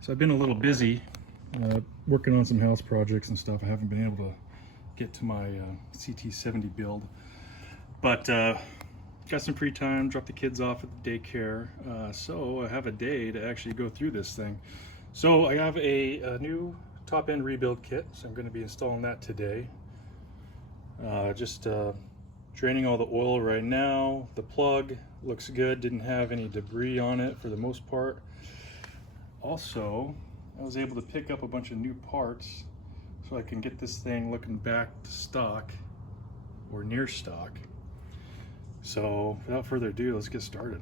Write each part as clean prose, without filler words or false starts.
So I've been a little busy working on some house projects and stuff. I haven't been able to get to my CT70 build, but got some free time, dropped the kids off at the daycare, so I have a day to actually go through this thing. So I have a new top end rebuild kit, so I'm going to be installing that today. Just draining all the oil right now. The plug looks good, didn't have any debris on it for the most part. Also, I was able to pick up a bunch of new parts so I can get this thing looking back to stock or near stock. So without further ado, let's get started.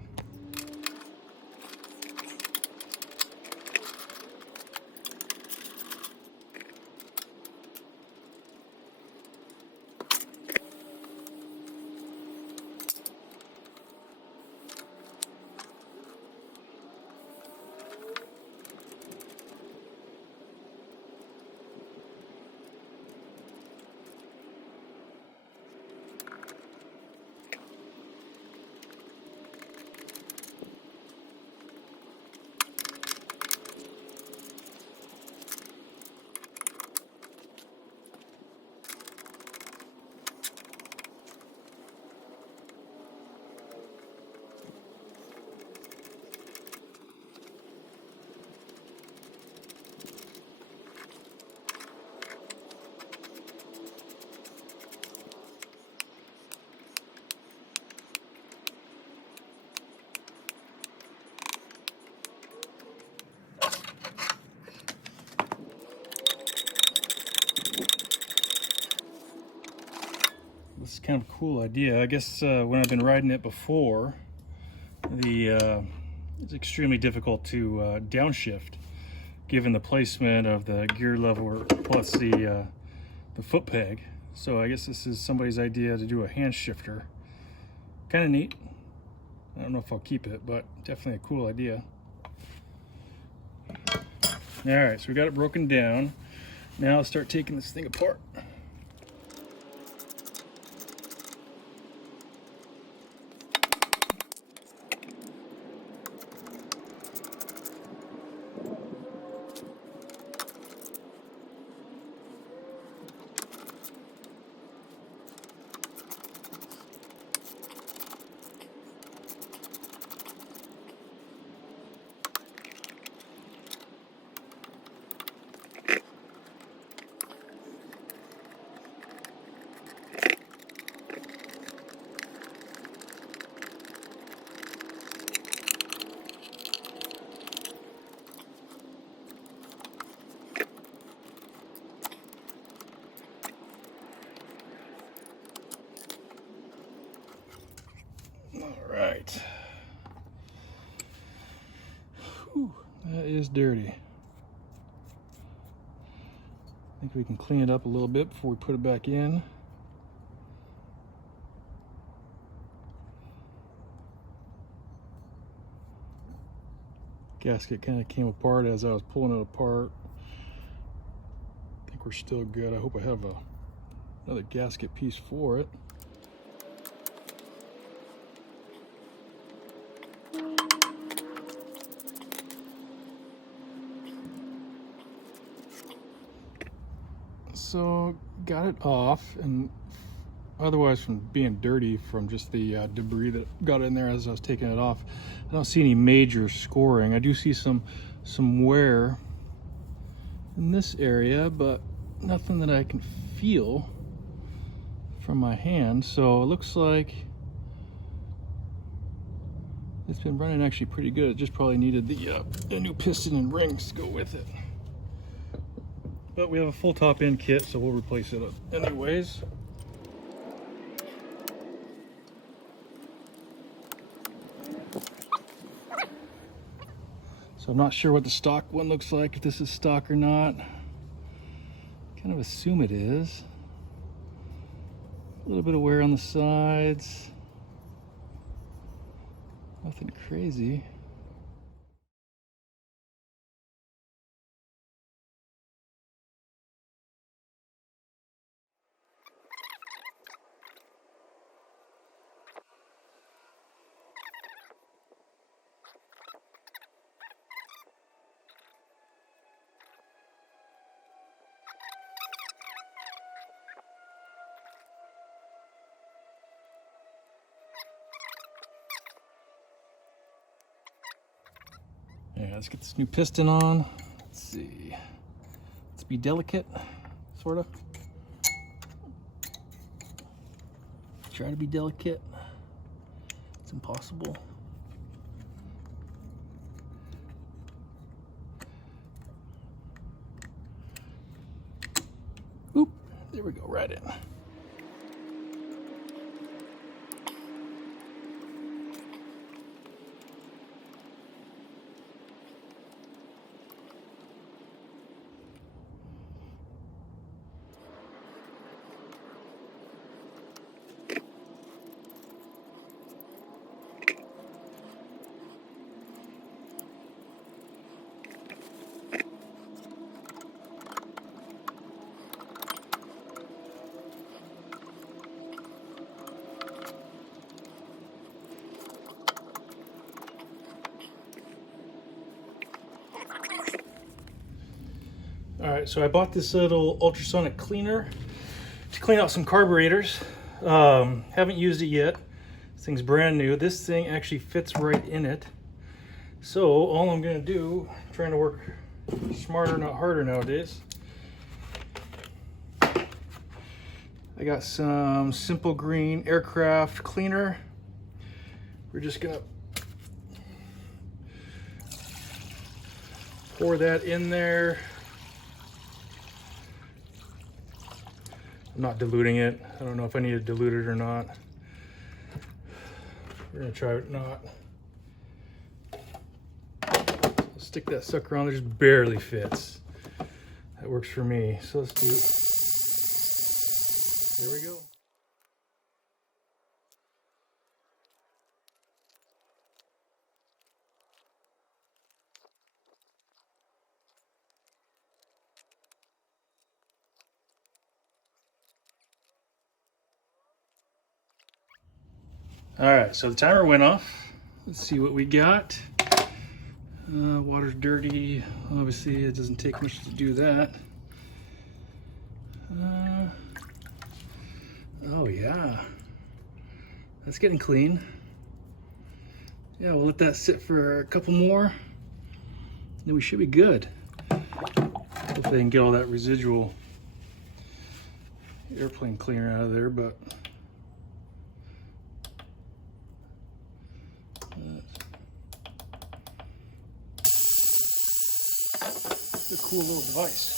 This is kind of a cool idea. I guess when I've been riding it before, it's extremely difficult to downshift given the placement of the gear lever plus the foot peg. So I guess this is somebody's idea to do a hand shifter. Kind of neat. I don't know if I'll keep it, but definitely a cool idea. All right, so we got it broken down. Now let's start taking this thing apart. All right. Whew, that is dirty. I think we can clean it up a little bit before we put it back in. Gasket kind of came apart as I was pulling it apart. I think we're still good. I hope I have another gasket piece for it. So got it off, and otherwise from being dirty from just the debris that got in there as I was taking it off, I don't see any major scoring. I do see some wear in this area, but nothing that I can feel from my hand. So it looks like it's been running actually pretty good. It just probably needed the new piston and rings to go with it. But we have a full top end kit, so we'll replace it anyways. So I'm not sure what the stock one looks like, if this is stock or not. Kind of assume it is. A little bit of wear on the sides. Nothing crazy. Yeah, let's get this new piston on. Let's see. Let's be delicate, sort of. Try to be delicate. It's impossible. Oop, there we go, right in. All right, so I bought this little ultrasonic cleaner to clean out some carburetors. Haven't used it yet. This thing's brand new. This thing actually fits right in it. So all I'm gonna do, trying to work smarter, not harder nowadays. I got some Simple Green aircraft cleaner. We're just gonna pour that in there. I'm not diluting it. I don't know if I need to dilute it or not. We're gonna try it not. Stick that sucker on there, just barely fits. That works for me. So let's do, here we go. All right, so the timer went off. Let's see what we got. Water's dirty. Obviously, it doesn't take much to do that. Oh yeah, that's getting clean. Yeah, we'll let that sit for a couple more, then we should be good. Hopefully I can get all that residual airplane cleaner out of there, but it's a cool little device.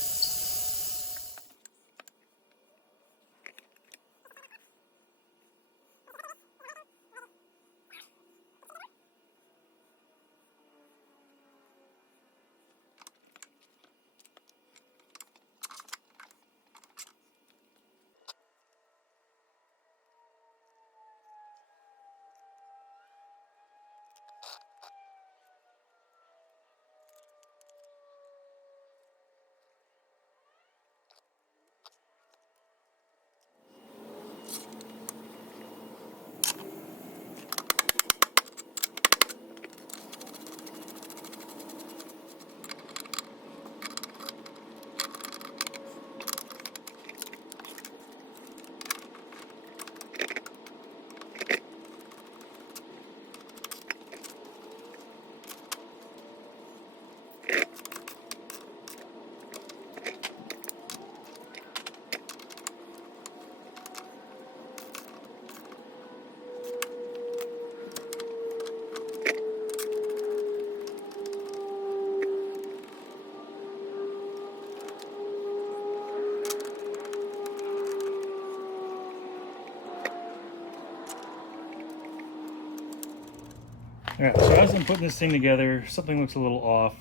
All right, so as I'm putting this thing together, something looks a little off.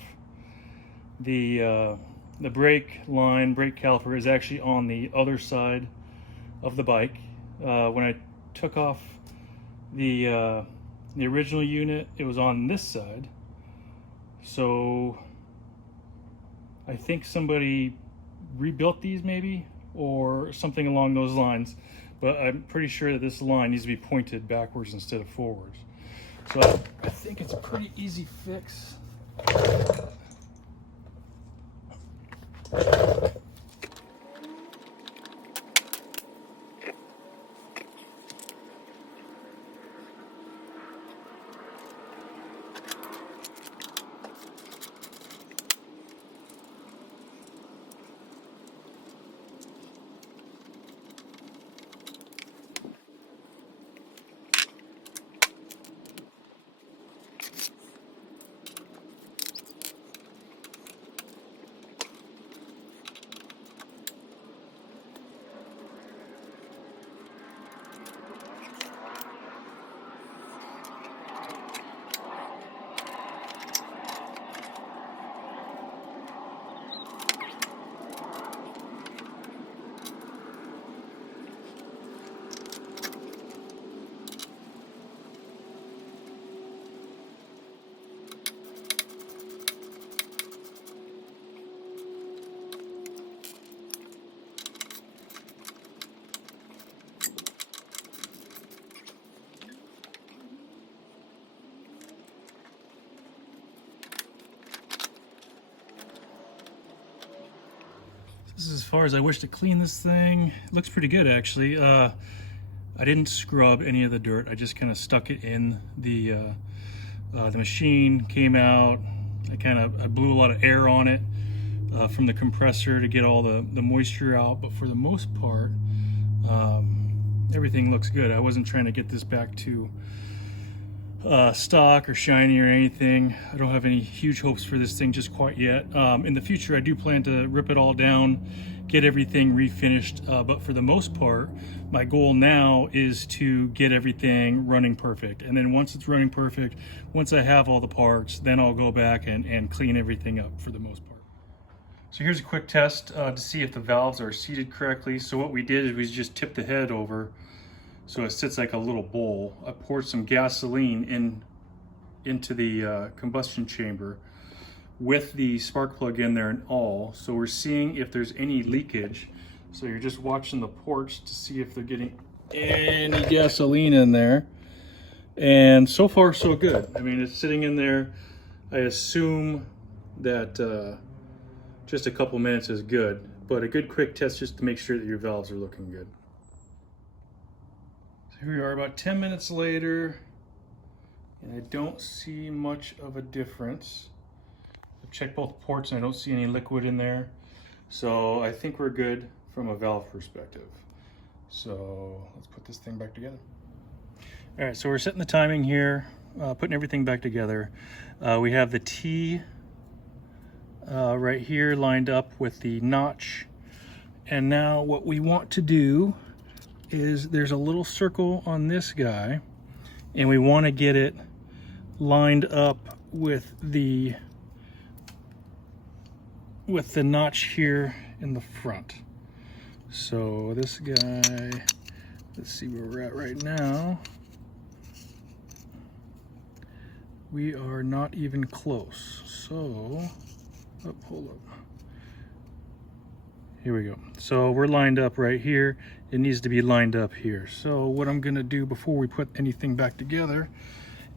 The brake line, brake caliper is actually on the other side of the bike. When I took off the original unit, it was on this side. So I think somebody rebuilt these maybe, or something along those lines. But I'm pretty sure that this line needs to be pointed backwards instead of forwards. So I think it's a pretty easy fix. is as far as I wish to clean this thing. It looks pretty good, actually. I didn't scrub any of the dirt. I just kind of stuck it in the machine, came out. I blew a lot of air on it from the compressor to get all the moisture out. But for the most part, everything looks good. I wasn't trying to get this back to stock or shiny or anything. I don't have any huge hopes for this thing just quite yet. In the future, I do plan to rip it all down, get everything refinished, but for the most part, my goal now is to get everything running perfect. And then once it's running perfect, once I have all the parts, then I'll go back and clean everything up for the most part. So here's a quick test to see if the valves are seated correctly. So what we did is we just tipped the head over so it sits like a little bowl. I poured some gasoline into the combustion chamber with the spark plug in there and all. So we're seeing if there's any leakage. So you're just watching the ports to see if they're getting any gasoline in there. And so far so good. I mean, it's sitting in there. I assume that just a couple minutes is good, but a good quick test just to make sure that your valves are looking good. Here we are about 10 minutes later, and I don't see much of a difference. I've checked both ports and I don't see any liquid in there. So I think we're good from a valve perspective. So let's put this thing back together. All right, so we're setting the timing here, putting everything back together. We have the T right here lined up with the notch. And now what we want to do is there's a little circle on this guy, and we want to get it lined up with the notch here in the front. So this guy, let's see where we're at right now. We are not even close. So, oh, hold up. Here we go. So we're lined up right here. It needs to be lined up here. So what I'm gonna do before we put anything back together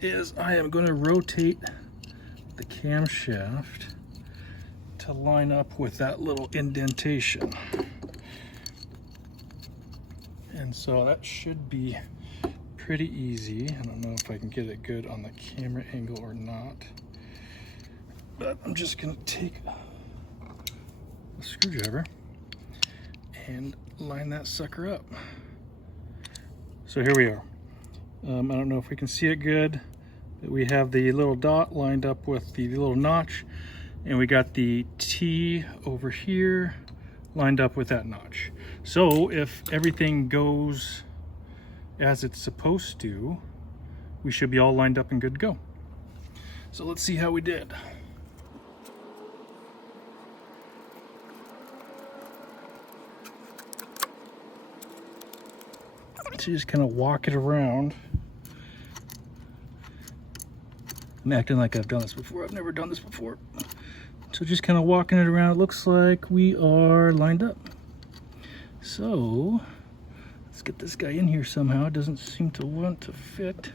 is I am gonna rotate the camshaft to line up with that little indentation. And so that should be pretty easy. I don't know if I can get it good on the camera angle or not, but I'm just gonna take a screwdriver and line that sucker up. So here we are. I don't know if we can see it good, but we have the little dot lined up with the little notch, and we got the T over here lined up with that notch. So if everything goes as it's supposed to, we should be all lined up and good to go. So let's see how we did. So just kind of walk it around. I'm acting like I've done this before. I've never done this before. So just kind of walking it around, it looks like we are lined up. So let's get this guy in here somehow. It doesn't seem to want to fit.